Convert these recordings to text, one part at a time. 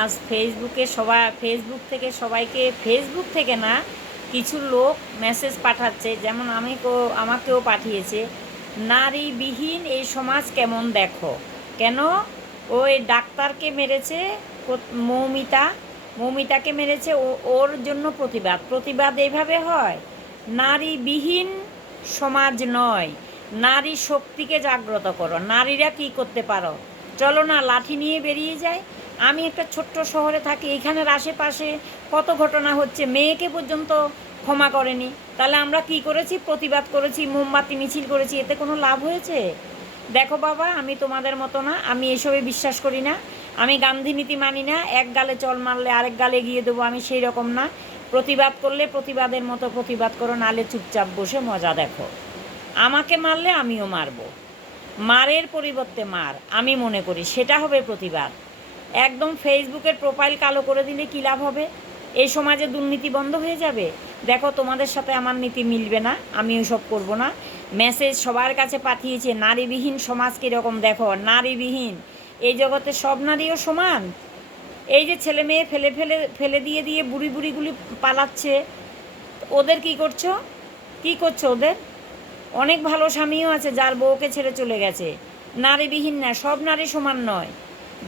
আজ ফেসবুকে সবাই ফেসবুক থেকে সবাইকে ফেসবুক থেকে না, কিছু লোক মেসেজ পাঠাচ্ছে। যেমন আমি আমাকেও পাঠিয়েছে, নারীবিহীন এই সমাজ কেমন দেখো? কেন? ওই ডাক্তারকে মেরেছে মৌমিতা, মৌমিতাকে মেরেছে ওর জন্য প্রতিবাদ। প্রতিবাদ এইভাবে হয়, নারীবিহীন সমাজ নয়, নারী শক্তিকে জাগ্রত করো। নারীরা কি করতে পারো? চলো না, লাঠি নিয়ে বেরিয়ে যায় আমি একটা ছোট্ট শহরে থাকি এখানের আশেপাশে কত ঘটনা হচ্ছে, মেয়েকে পর্যন্ত ক্ষমা করেনি। তাহলে আমরা কি করেছি? প্রতিবাদ করেছি, মোমবাতি, মিছিল করেছি, এতে কোনো লাভ হয়েছে? দেখো বাবা, আমি তোমাদের মতো না, আমি এসবে বিশ্বাস করি না, আমি গান্ধী নীতি মানি না, এক গালে চল মারলে আরেক গালে গিয়ে দেবো, আমি সেই রকম না। প্রতিবাদ করলে প্রতিবাদের মতো প্রতিবাদ করো, নালে চুপচাপ বসে মজা দেখো। আমাকে মারলে আমিও মারবো। মারের পরিবর্তে মার, আমি মনে করি, সেটা হবে প্রতিবাদ। একদম ফেসবুকের প্রোফাইল কালো করে দিলে কী লাভ হবে? এই সমাজে দুর্নীতি বন্ধ হয়ে যাবে? দেখো, তোমাদের সাথে আমার নীতি মিলবে না, আমি ওসব করব না। মেসেজ সবার কাছে পাঠিয়েছে, নারীবিহীন সমাজ কীরকম দেখো? নারীবিহীন। এই জগতে সব নারীও সমান। এই যে ছেলে মেয়ে ফেলে ফেলে ফেলে দিয়ে দিয়ে বুড়ি বুড়িগুলি পালাচ্ছে, ওদের কি করছ? কি করছ ওদের? অনেক ভালো স্বামীও আছে যার বউকে ছেড়ে চলে গেছে। নারীবিহীন না, সব নারী সমান নয়।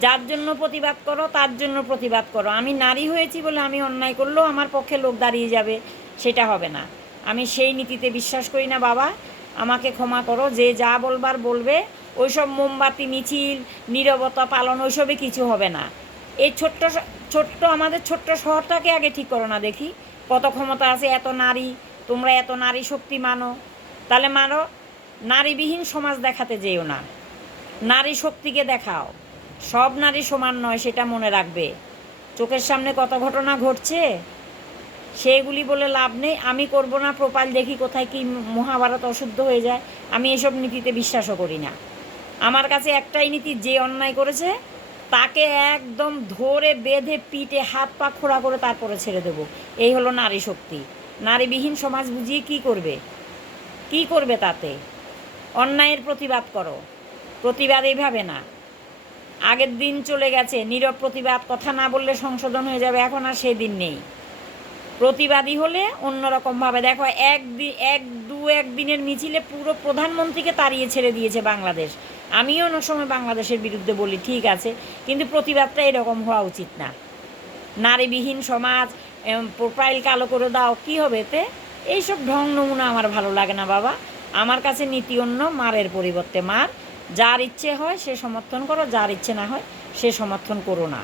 যার জন্য প্রতিবাদ করো, তার জন্য প্রতিবাদ করো। আমি নারী হয়েছি বলে আমি অন্যায় করলেও আমার পক্ষে লোক দাঁড়িয়ে যাবে, সেটা হবে না। আমি সেই নীতিতে বিশ্বাস করি না, বাবা। আমাকে ক্ষমা করো, যে যা বলবার বলবে, ওইসব মোমবাতি, মিছিল, নীরবতা পালন, ওইসবে কিছু হবে না। এই ছোট্ট ছোট্ট আমাদের ছোট্ট শহরটাকে আগে ঠিক করো না দেখি। কত ক্ষমতা আছে, এত নারী, তোমরা এত নারী শক্তি মানো। তাহলে মানো নারীবিহীন সমাজ দেখাতে যেও না। নারী শক্তিকে দেখাও। সব নারী সমান নয়, সেটা মনে রাখবে। চোখের সামনে কত ঘটনা ঘটছে সেগুলি বলে লাভ নেই। আমি করব না প্রোফাইল দেখি কোথায় কি মহাভারত অশুদ্ধ হয়ে যায়। আমি এসব নীতিতে বিশ্বাসও করি না। আমার কাছে একটাই নীতি, যে অন্যায় করেছে, তাকে একদম ধরে বেঁধে পিটে হাত পা খোড়া করে তারপরে ছেড়ে দেবো। এই হলো নারী শক্তি। নারীবিহীন সমাজ বুঝিয়ে কি করবে? কি করবে তাতে? অন্যায়ের প্রতিবাদ করো। প্রতিবাদ এইভাবে না। আগের দিন চলে গেছে, নীরব প্রতিবাদ, কথা না বললে সংশোধন হয়ে যাবে, এখন আর সেই দিন নেই। প্রতিবাদী হলে অন্যরকমভাবে, দেখো, এক এক, দু, এক দিনের মিছিলে পুরো প্রধানমন্ত্রীকে তাড়িয়ে ছেড়ে দিয়েছে বাংলাদেশ। আমিও অনেক সময় বাংলাদেশের বিরুদ্ধে বলি, ঠিক আছে, কিন্তু প্রতিবাদটা এরকম হওয়া উচিত না। নারীবিহীন সমাজ প্রোফাইল কালো করে দাও, কি হবে এতে? এইসব ঢং নমুনা আমার ভালো লাগে না, বাবা। আমার কাছে নীতি অন্য, মারের পরিবর্তে মার। যার ইচ্ছে হয় সে সমর্থন করো যার ইচ্ছে না হয় সে সমর্থন করো না।